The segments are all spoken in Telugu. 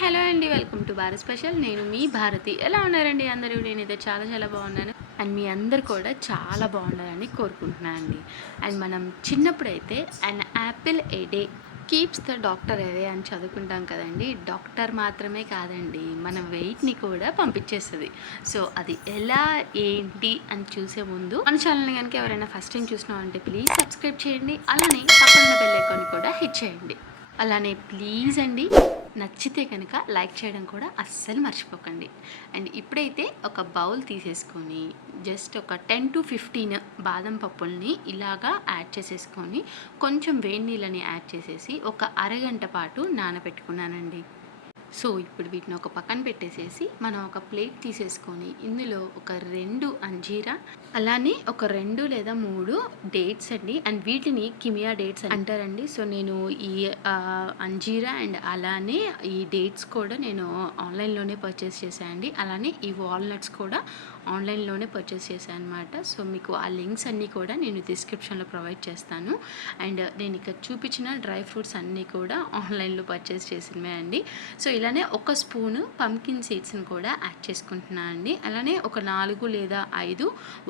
హలో అండి, వెల్కమ్ టు భారత్ స్పెషల్. నేను మీ భారతి. ఎలా ఉన్నారండి అందరూ? నేనైతే చాలా బాగున్నాను. అండ్ మీ అందరు కూడా చాలా బాగున్నారని కోరుకుంటున్నాను అండి. అండ్ మనం చిన్నప్పుడైతే an apple A day keeps the doctor away అని చదువుకుంటాం కదండి. డాక్టర్ మాత్రమే కాదండి, మన వెయిట్ని కూడా పంపించేస్తుంది. సో అది ఎలా ఏంటి అని చూసే ముందు మన ఛానల్ని కనుక ఎవరైనా ఫస్ట్ టైం చూసినామంటే ప్లీజ్ సబ్స్క్రైబ్ చేయండి. అలానే పక్కన బెల్ ఐకాన్ కూడా హిట్ చేయండి. అలానే ప్లీజ్ అండి, నచ్చితే కనుక లైక్ చేయడం కూడా అస్సలు మర్చిపోకండి. అండ్ ఇప్పుడైతే ఒక బౌల్ తీసేసుకొని జస్ట్ ఒక 10 to 15 బాదం పప్పుల్ని ఇలాగా యాడ్ చేసేసుకొని కొంచెం వేడి నీళ్ళని యాడ్ చేసేసి ఒక అరగంట పాటు నానబెట్టుకున్నానండి. సో ఇప్పుడు వీటిని ఒక పక్కన పెట్టేసేసి మనం ఒక ప్లేట్ తీసేసుకొని ఇందులో ఒక 2 అంజీరా, అలానే ఒక 2 లేదా 3 డేట్స్ అండి. అండ్ వీటిని కిమియా డేట్స్ అంటారండి. సో నేను ఈ అంజీరా అండ్ అలానే ఈ డేట్స్ కూడా నేను ఆన్లైన్లోనే పర్చేస్ చేశాను అండి. అలానే ఈ వాల్నట్స్ కూడా ఆన్లైన్లోనే పర్చేస్ చేశాను అనమాట. సో మీకు ఆ లింక్స్ అన్నీ కూడా నేను డిస్క్రిప్షన్లో ప్రొవైడ్ చేస్తాను. అండ్ నేను ఇక్కడ చూపించిన డ్రై ఫ్రూట్స్ అన్నీ కూడా ఆన్లైన్లో పర్చేస్ చేసినవే అండి. సో ఇలానే ఒక స్పూను పంకిన్ సీడ్స్ని కూడా యాడ్ చేసుకుంటున్నాను అండి. అలానే ఒక 4 లేదా 5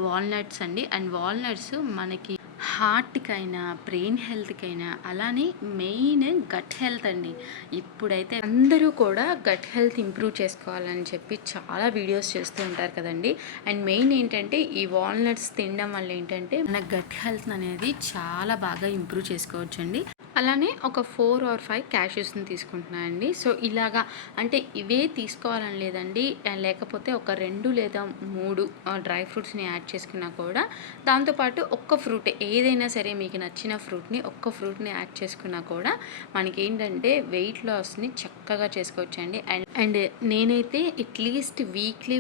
వాల్నట్స్ అండి. అండ్ వాల్నట్స్ మనకి హార్ట్కైనా బ్రెయిన్ హెల్త్కైనా అలానే మెయిన్ గట్ హెల్త్ అండి. ఇప్పుడైతే అందరూ కూడా గట్ హెల్త్ ఇంప్రూవ్ చేసుకోవాలని చెప్పి చాలా వీడియోస్ చేస్తూ ఉంటారు కదండి. అండ్ మెయిన్ ఏంటంటే ఈ వాల్నట్స్ తినడం వల్ల ఏంటంటే మన గట్ హెల్త్ అనేది చాలా బాగా ఇంప్రూవ్ చేసుకోవచ్చు అండి. అలానే ఒక 4 or 5 క్యాష్యూస్ని తీసుకుంటున్నాను అండి. సో ఇలాగా అంటే ఇవే తీసుకోవాలని లేదండి, లేకపోతే ఒక 2 లేదా 3 డ్రై ఫ్రూట్స్ని యాడ్ చేసుకున్నా కూడా, దాంతోపాటు ఒక్క ఫ్రూట్ ఏదైనా సరే మీకు నచ్చిన ఫ్రూట్ని ఒక్క ఫ్రూట్ని యాడ్ చేసుకున్నా కూడా మనకి ఏంటంటే వెయిట్ లాస్ని చక్కగా చేసుకోవచ్చండి. అండ్ నేనైతే అట్లీస్ట్ వీక్లీ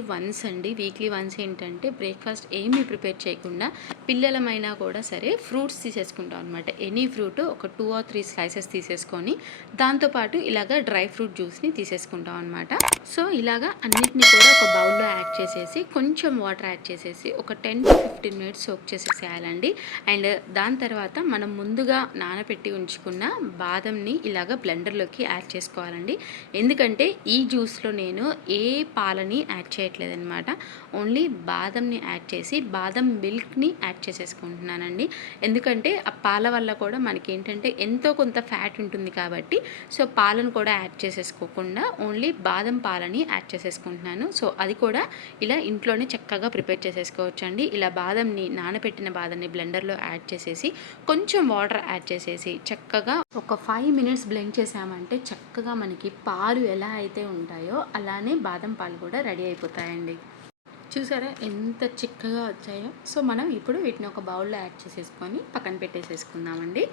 వన్స్ ఏంటంటే బ్రేక్ఫాస్ట్ ఏమీ ప్రిపేర్ చేయకుండా పిల్లలమైనా కూడా సరే ఫ్రూట్స్ తీసేసుకుంటాం అనమాట. ఎనీ ఫ్రూట్ ఒక 2 or 3 స్లైసెస్ తీసేసుకొని దాంతోపాటు ఇలాగ డ్రై ఫ్రూట్ జ్యూస్ని తీసేసుకుంటాం అనమాట. సో ఇలాగా అన్నిటిని కూడా ఒక బౌల్లో యాడ్ చేసేసి కొంచెం వాటర్ యాడ్ చేసేసి ఒక 10 to 15 minutes సోక్ చేసేసేయాలండి. అండ్ దాని తర్వాత మనం ముందుగా నానబెట్టి ఉంచుకున్న బాదంని ఇలాగ బ్లెండర్లోకి యాడ్ చేసుకోవాలండి. ఎందుకంటే ఈ జ్యూస్లో నేను ఏ పాలని యాడ్ చేయట్లేదన్నమాట. ఓన్లీ బాదంని యాడ్ చేసి బాదం మిల్క్ని యాడ్ చేసేసుకుంటున్నానండి. ఎందుకంటే ఆ పాల వల్ల కూడా మనకి ఏంటంటే ఎంతో కొంత ఫ్యాట్ ఉంటుంది కాబట్టి, సో పాలను కూడా యాడ్ చేసేసుకోకుండా ఓన్లీ బాదం పాలని యాడ్ చేసేసుకుంటున్నాను. సో అది కూడా ఇలా ఇంట్లోనే చక్కగా ప్రిపేర్ చేసేసుకోవచ్చు అండి. ఇలా నానబెట్టిన బాదంని బ్లెండర్లో యాడ్ చేసేసి కొంచెం వాటర్ యాడ్ చేసేసి చక్కగా ఒక 5 minutes బ్లెండ్ చేసామంటే చక్కగా మనకి పాలు ఎలా అయితే ఉంటాయో అలానే బాదం పాలు కూడా రెడీ అయిపోతాయండి. చూసారా ఎంత చిక్కగా వచ్చాయో. సో మనం ఇప్పుడు వీటిని ఒక బౌల్లో యాడ్ చేసేసుకొని పక్కన పెట్టేసేసుకుందామండి.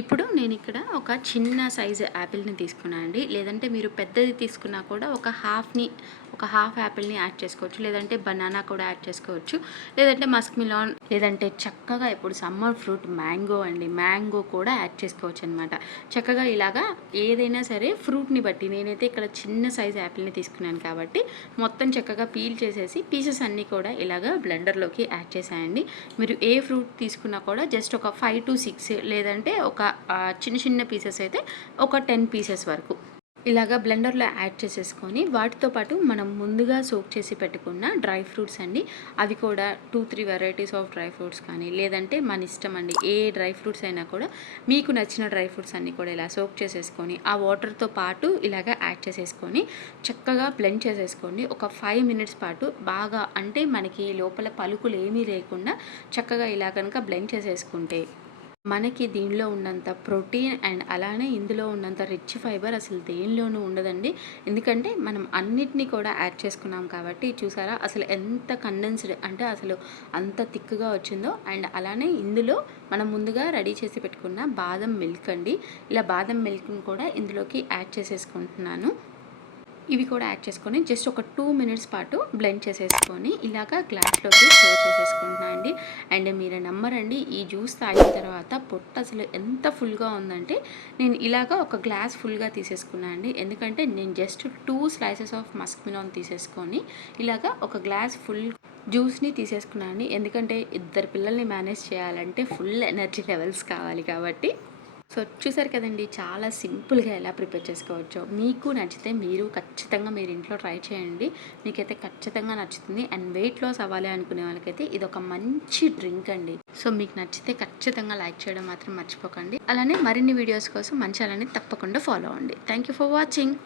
ఇప్పుడు నేను ఇక్కడ ఒక చిన్న సైజు యాపిల్ని తీసుకున్నాను అండి. లేదంటే మీరు పెద్దది తీసుకున్నా కూడా ఒక హాఫ్ యాపిల్ని యాడ్ చేసుకోవచ్చు. లేదంటే బనానా కూడా యాడ్ చేసుకోవచ్చు. లేదంటే మస్క్ మిలాన్, లేదంటే చక్కగా ఇప్పుడు సమ్మర్ ఫ్రూట్ మ్యాంగో కూడా యాడ్ చేసుకోవచ్చు అనమాట. చక్కగా ఇలాగా ఏదైనా సరే ఫ్రూట్ని బట్టి, నేనైతే ఇక్కడ చిన్న సైజు యాపిల్ని తీసుకున్నాను కాబట్టి మొత్తం చక్కగా పీల్ చేసేసి పీసెస్ అన్నీ కూడా ఇలాగా బ్లెండర్లోకి యాడ్ చేసాయండి. మీరు ఏ ఫ్రూట్ తీసుకున్నా కూడా జస్ట్ ఒక 5 to 6 లేదంటే ఒక చిన్న పీసెస్ అయితే ఒక 10 పీసెస్ వరకు ఇలాగా బ్లెండర్లో యాడ్ చేసేసుకొని వాటితో పాటు మనం ముందుగా సోక్ చేసి పెట్టుకున్న డ్రై ఫ్రూట్స్ అండి, అవి కూడా 2-3 వెరైటీస్ ఆఫ్ డ్రై ఫ్రూట్స్ కానీ లేదంటే మన ఇష్టం అండి, ఏ డ్రై ఫ్రూట్స్ అయినా కూడా మీకు నచ్చిన డ్రై ఫ్రూట్స్ అన్నీ కూడా ఇలా సోక్ చేసేసుకొని ఆ వాటర్తో పాటు ఇలాగా యాడ్ చేసేసుకొని చక్కగా బ్లెండ్ చేసేసుకోండి. ఒక 5 minutes పాటు బాగా, అంటే మనకి లోపల పలుకులు ఏమీ లేకుండా చక్కగా ఇలా కనుక బ్లెండ్ చేసేసుకుంటే మనకి దీనిలో ఉన్నంత ప్రోటీన్ అండ్ అలానే ఇందులో ఉన్నంత రిచ్ ఫైబర్ అసలు దేనిలోనూ ఉండదండి. ఎందుకంటే మనం అన్నిటినీ కూడా యాడ్ చేసుకున్నాం కాబట్టి చూసారా అసలు ఎంత కండెన్స్డ్, అంటే అసలు అంత థిక్గా వచ్చిందో. అండ్ అలానే ఇందులో మనం ముందుగా రెడీ చేసి పెట్టుకున్న బాదం మిల్క్ అండి, ఇలా బాదం మిల్క్ని కూడా ఇందులోకి యాడ్ చేసేసుకుంటున్నాను. ఇవి కూడా యాడ్ చేసుకొని జస్ట్ ఒక 2 minutes పాటు బ్లెండ్ చేసేసుకొని ఇలాగా గ్లాస్లోకి సర్వ్ చేసేసుకుంటున్నాను అండి. అండ్ మీరు నమ్మరండి, ఈ జ్యూస్ తాగిన తర్వాత పొట్ట అసలు ఎంత ఫుల్గా ఉందంటే నేను ఇలాగా ఒక గ్లాస్ ఫుల్గా తీసేసుకున్నాను అండి. ఎందుకంటే నేను just 2 slices of musk melon తీసేసుకొని ఇలాగా ఒక గ్లాస్ ఫుల్ జ్యూస్ని తీసేసుకున్నాను. ఎందుకంటే 2 పిల్లల్ని మేనేజ్ చేయాలంటే ఫుల్ ఎనర్జీ లెవెల్స్ కావాలి కాబట్టి సో చూసారు కదండి, చాలా సింపుల్గా ఎలా ప్రిపేర్ చేసుకోవచ్చో. మీకు నచ్చితే మీరు ఖచ్చితంగా మీరు ఇంట్లో ట్రై చేయండి. మీకైతే ఖచ్చితంగా నచ్చుతుంది. అండ్ వెయిట్ లాస్ అవ్వాలి అనుకునే వాళ్ళకైతే ఇది ఒక మంచి డ్రింక్ అండి. సో మీకు నచ్చితే ఖచ్చితంగా లైక్ చేయడం మాత్రం మర్చిపోకండి. అలానే మరిన్ని వీడియోస్ కోసం మన ఛానల్ని తప్పకుండా ఫాలో అవ్వండి. Thank you for watching.